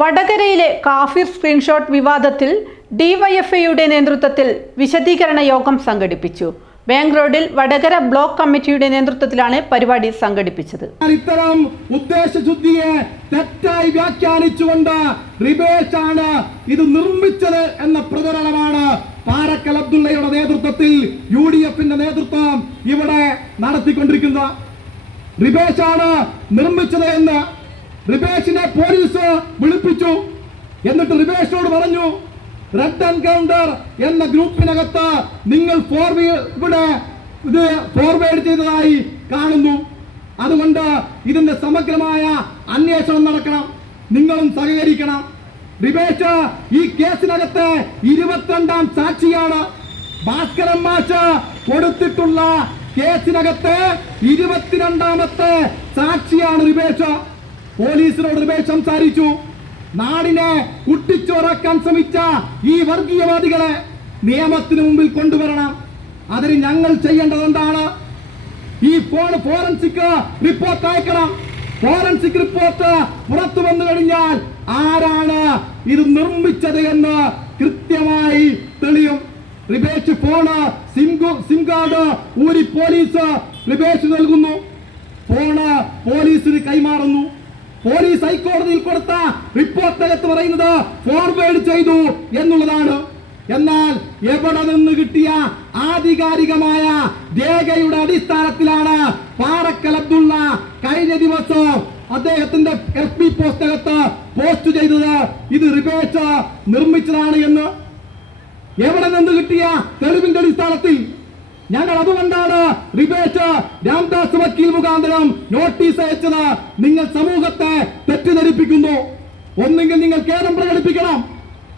വടകരയിലെ കാഫിർ സ്ക്രീൻഷോട്ട് വിവാദത്തിൽ ഡിവൈഎഫ്ഐയുടെ നേതൃത്വത്തിൽ വിശദീകരണ യോഗം സംഘടിപ്പിച്ചു. ബാങ്ക് റോഡിൽ വടകര ബ്ലോക്ക് കമ്മിറ്റിയുടെ നേതൃത്വത്തിലാണ് പരിപാടി സംഘടിപ്പിച്ചത്. ഇത്തരം ഉദ്ദേശശുദ്ധിയെ തെറ്റായി വ്യാഖ്യാനിച്ചുകൊണ്ട് റിബേഷ് ആണ് ഇത് നിർമ്മിച്ചത് എന്ന പ്രചരണമാണ് പാറക്കൽ അബ്ദുള്ളയുടെ നേതൃത്വത്തിൽ യു ഡി എഫിന്റെ നേതൃത്വം ഇവിടെ നടത്തിക്കൊണ്ടിരിക്കുന്ന റിബേഷ് ആണ് നിർമ്മിച്ചത് എന്ന് റിബേഷിനെ പോലീസ് വിളിപ്പിച്ചു എന്നിട്ട് റിബേഷിനോട് പറഞ്ഞു റെഡ് എൻകൗണ്ടർ എന്ന ഗ്രൂപ്പിനകത്ത് നിങ്ങൾ ഫോർവേഡ് ഇത് ഫോർവേഡ് ചെയ്തതായി കാണുന്നു. അതുകൊണ്ട് ഇതിന്റെ സമഗ്രമായ അന്വേഷണം നടക്കണം. നിങ്ങളും സഹകരിക്കണം. റിബേഷ് ഈ കേസിനകത്ത് ഇരുപത്തിരണ്ടാം സാക്ഷിയാണ്. ഭാസ്കരൻ മാഷ് കൊടുത്തിട്ടുള്ള കേസിനകത്ത് ഇരുപത്തിരണ്ടാമത്തെ സാക്ഷിയാണ് റിബേഷ്. പോലീസിനോട് ഉപേക്ഷ സംസാരിച്ചു നാടിനെ കുട്ടിച്ചോറാക്കാൻ ശ്രമിച്ച ഈ വർഗീയവാദികളെ നിയമത്തിന് മുമ്പിൽ കൊണ്ടുവരണം. അതിന് ഞങ്ങൾ ചെയ്യേണ്ടത് എന്താണ്? ഈ ഫോൺ ഫോറൻസിക് റിപ്പോർട്ട് അയക്കണം. ഫോറൻസിക് റിപ്പോർട്ട് പുറത്തു വന്നു കഴിഞ്ഞാൽ ആരാണ് ഇത് നിർമ്മിച്ചത് എന്ന് കൃത്യമായി തെളിയും. റിബേഷ് ഫോണ് സിം കാർഡ് ഊരി പോലീസ് റിബേഷ് നൽകുന്നു. ഫോണ് പോലീസിന് കൈമാറുന്നു. പോലീസ് ഹൈക്കോടതിയിൽ കൊടുത്ത റിപ്പോർട്ടിനകത്ത് പറയുന്നത് ഫോർവേഡ് ചെയ്തു എന്നുള്ളതാണ്. എന്നാൽ എവിടെ നിന്ന് കിട്ടിയ ആധികാരികമായ രേഖയുടെ അടിസ്ഥാനത്തിലാണ് പാറക്കൽ അബ്ദുള്ള കഴിഞ്ഞ ദിവസം അദ്ദേഹത്തിന്റെ എഫ് പി പോസ്റ്റകത്ത് പോസ്റ്റ് ചെയ്തത്. ഇത് റിബേറ്റ് നിർമ്മിച്ചതാണ് എന്ന്. എവിടെ നിന്ന് കിട്ടിയ തെളിവിന്റെ അടിസ്ഥാനത്തിൽ? ഞങ്ങൾ അതുകൊണ്ടാണ് റിബേറ്റ് രാംദാസ് വക്കീൽ മുഖാന്തരം നോട്ടീസ് അയച്ചത്. നിങ്ങൾ സമൂഹത്തെ തെറ്റിദ്ധരിപ്പിക്കുന്നു. ഒന്നെങ്കിൽ നിങ്ങൾ ഖേദം പ്രകടിപ്പിക്കണം.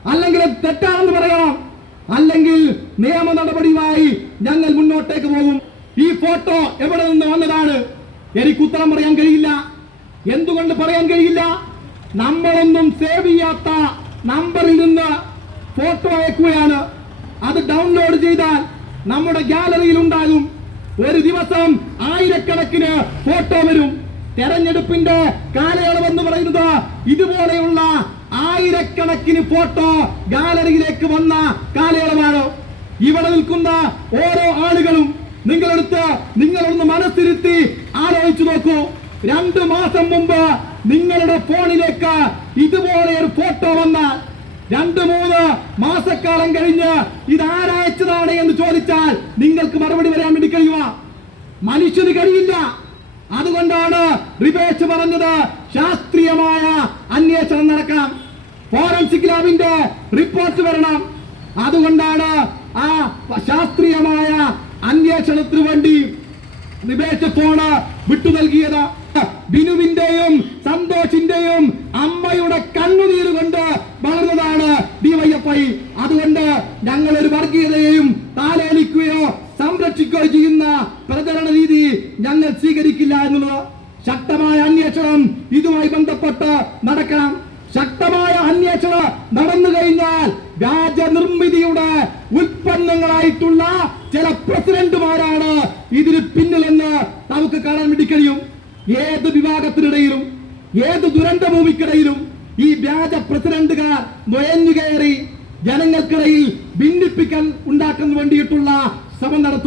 അല്ലെങ്കിൽ തെറ്റാണെന്ന് പറയണം. അല്ലെങ്കിൽ നിയമ നടപടിയുമായി ഞങ്ങൾ മുന്നോട്ടേക്ക് പോകും. ഈ ഫോട്ടോ എവിടെ നിന്ന് വന്നതാണ്? എനിക്ക് ഉത്തരം പറയാൻ കഴിയില്ല. എന്തുകൊണ്ട് പറയാൻ കഴിയില്ല? നമ്മളൊന്നും സേവ് ചെയ്യാത്ത നമ്പറിൽ നിന്ന് ഫോട്ടോ അയക്കുകയാണ്. അത് ഡൗൺലോഡ് ചെയ്താൽ നമ്മുടെ ഗാലറിയിൽ ഉണ്ടാകും. ഒരു ദിവസം ആയിരക്കണക്കിന് ഫോട്ടോ വരും. തെരഞ്ഞെടുപ്പിന്റെ കാലയളവ് എന്ന് പറയുന്നത് ഇതുപോലെയുള്ള ആയിരക്കണക്കിന് ഫോട്ടോ ഗാലറിയിലേക്ക് വന്ന കാലയളവാണ്. ഇവിടെ നിൽക്കുന്ന ഓരോ ആളുകളും നിങ്ങളെടുത്ത് നിങ്ങളൊന്ന് മനസ്സിരുത്തി ആലോചിച്ചു നോക്കൂ. രണ്ടു മാസം മുമ്പ് നിങ്ങളുടെ ഫോണിലേക്ക് ഇതുപോലെ ഒരു ഫോട്ടോ വന്നാൽ രണ്ട് മൂന്ന് മാസക്കാലം കഴിഞ്ഞ് ഇത് ആരായച്ചതാണ് എന്ന് ചോദിച്ചാൽ നിങ്ങൾക്ക് മറുപടി പറയാൻ വേണ്ടി കഴിയുക മനുഷ്യന് കഴിയില്ല. അതുകൊണ്ടാണ് റിപേഷ് പറഞ്ഞത് ശാസ്ത്രീയമായ അന്വേഷണം നടക്കണം ഫോറൻസിക് ലാബിന്റെ റിപ്പോർട്ട് വരണം. അതുകൊണ്ടാണ് ആ ശാസ്ത്രീയമായ അന്വേഷണത്തിന് വേണ്ടി റിപേഷ് ഫോണ് വിട്ടു നൽകിയത് ബിനുവിന്റെയും സന്തോഷിന്റെയും അമ്മയുടെ കണ്ണുനീര് കൊണ്ട് ഞങ്ങൾ സ്വീകരിക്കില്ല എന്നുള്ളത് ശക്തമായ അന്വേഷണം ഇതുമായി ബന്ധപ്പെട്ട് നടക്കണം. ശക്തമായ അന്വേഷണം നടന്നു കഴിഞ്ഞാൽ വ്യാജ നിർമ്മിതിയുടെ ഉൽപ്പന്നങ്ങളായിട്ടുള്ള ചില പ്രസിഡന്റുമാരാണ് ഇതിന് പിന്നിലെന്ന് നമുക്ക് കാണാൻ വേണ്ടി കഴിയും. ഏത് വിഭാഗത്തിനിടയിലും ഏത് ദുരന്ത ഭൂമിക്കിടയിലും ഈ വ്യാജ പ്രസിഡന്റുകാർ നുഴഞ്ഞു കയറി ജനങ്ങൾക്കിടയിൽ ഭിന്നിപ്പിക്കാൻ ഉണ്ടാക്കാൻ വേണ്ടിയിട്ടുള്ള ശ്രമം നടത്തും